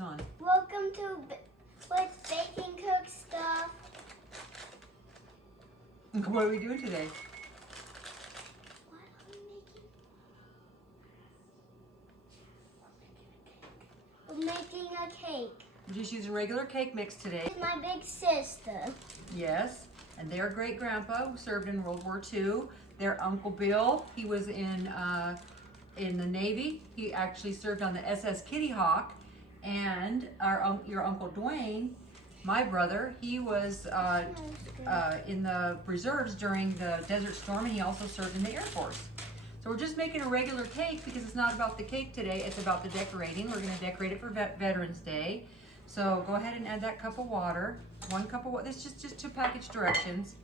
on. Welcome to with Baking Cook Stuff. What are we doing today? What are we making? We're making a cake. We're just using regular cake mix today. This is my big sister. Yes, and their great grandpa who served in World War II. Their Uncle Bill, he was in the Navy. He actually served on the SS Kitty Hawk. And your Uncle Dwayne, my brother, he was in the reserves during the Desert Storm, and he also served in the Air Force. So we're just making a regular cake because it's not about the cake today, it's about the decorating. We're gonna decorate it for Veterans Day. So go ahead and add that cup of water. 1 cup of water, this is just 2 package directions.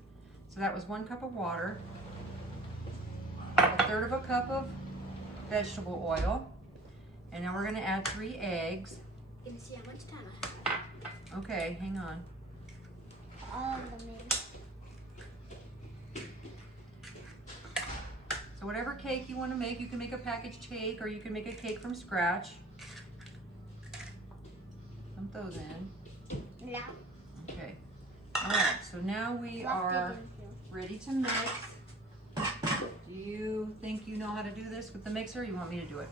So that was 1 cup of water, 1/3 of a cup of vegetable oil, and now we're gonna add 3 eggs. Gonna see how much time I have. Okay, hang on. All of them in. So whatever cake you want to make, you can make a packaged cake or you can make a cake from scratch. Dump those in. Yeah. Okay. All right, so now we are ready to mix. Do you think you know how to do this with the mixer, or you want me to do it?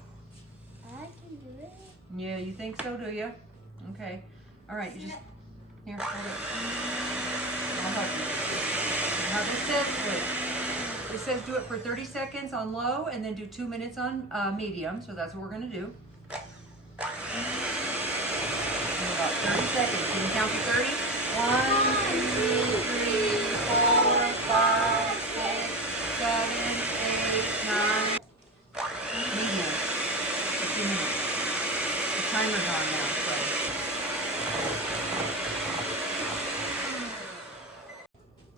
I can do it. Yeah, you think so, do you? Okay. All right, you just, here, hold it. I'll help you. Now this says do it for 30 seconds on low and then do 2 minutes on medium, so that's what we're gonna do. In about 30 seconds. Can you count to 30? 1, 2, 3, 4, 5, 6, 7, 8, 9. Medium. 2 minutes. The timer's on now, so.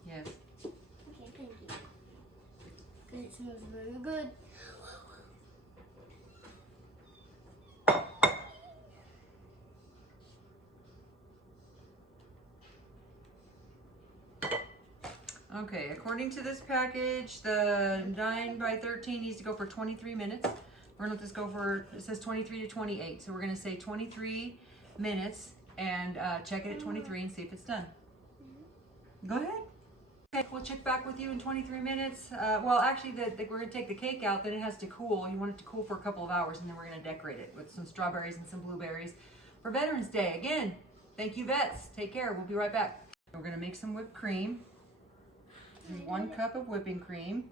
Yes. Okay, thank you. Because it smells really good. Okay, according to this package, the 9 by 13 needs to go for 23 minutes. We're gonna let this go for, it says 23 to 28. So we're gonna say 23 minutes and check it at 23 and see if it's done. Go ahead. Okay, we'll check back with you in 23 minutes. Well, actually, we're gonna take the cake out, then it has to cool. You want it to cool for a couple of hours, and then we're gonna decorate it with some strawberries and some blueberries for Veterans Day. Again, thank you, vets. Take care. We'll be right back. We're gonna make some whipped cream. This is 1 cup of whipping cream.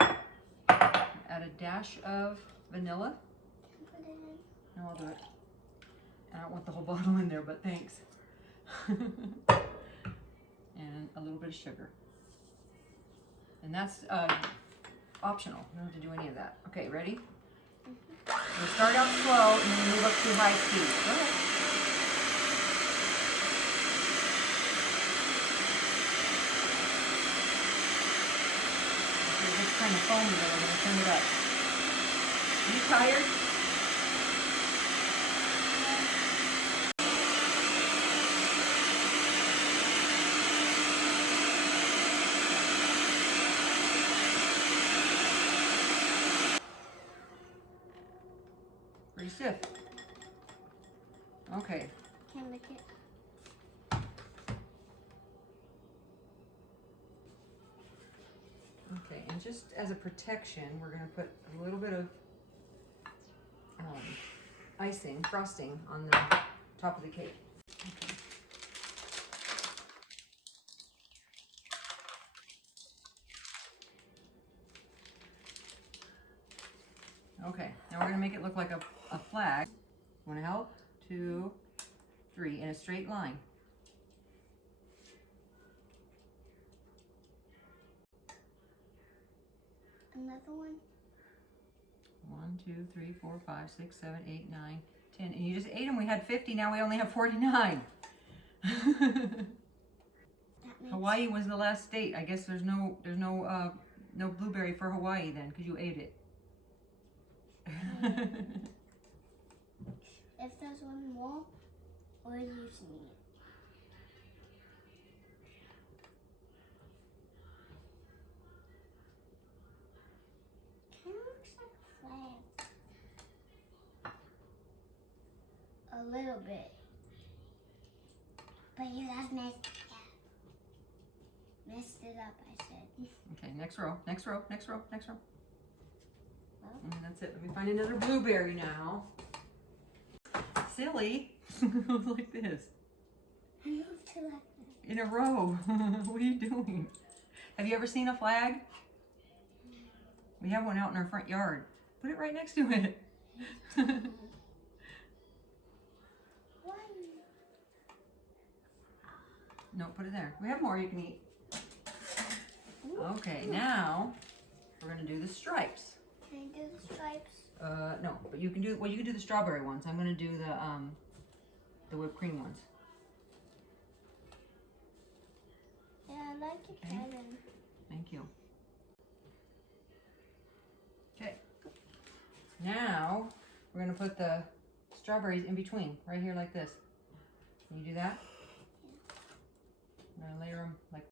Add a dash of vanilla. Put it in. No, I'll do it. I don't want the whole bottle in there, but thanks. And a little bit of sugar. And that's optional. You don't have to do any of that. Okay, ready? We'll start out slow and then move up to high speed. Go ahead. Okay, it's kind of foamy, but we're going to turn it up. Are you tired? Pretty stiff. Okay. Can lick it. Okay, and just as a protection, we're going to put a little bit of icing, frosting on the top of the cake. Okay, now we're going to make it look like a flag. Want to help? 2, 3, in a straight line. Another one. 1, 2, 3, 4, 5, 6, 7, 8, 9, 10. And you just ate them. We had 50. Now we only have 49. Hawaii was the last state. I guess there's no blueberry for Hawaii then, because you ate it. If there's one more, we're using it. Kind of looks like a flag. A little bit. But you guys messed it up, I said. Okay, next row, next row, next row, next row. Well. And that's it. Let me find another blueberry now. Silly. Like this. I moved to like that. In a row. What are you doing? Have you ever seen a flag? We have one out in our front yard. Put it right next to it. Why? No, put it there. We have more you can eat. Okay, now we're gonna do the stripes. Can I do the stripes? No, but you can do the strawberry ones. I'm gonna do the whipped cream ones. Yeah, I like your Okay. pattern. Thank you. Okay. Now we're gonna put the strawberries in between, right here like this. Can you do that? I'm gonna layer them like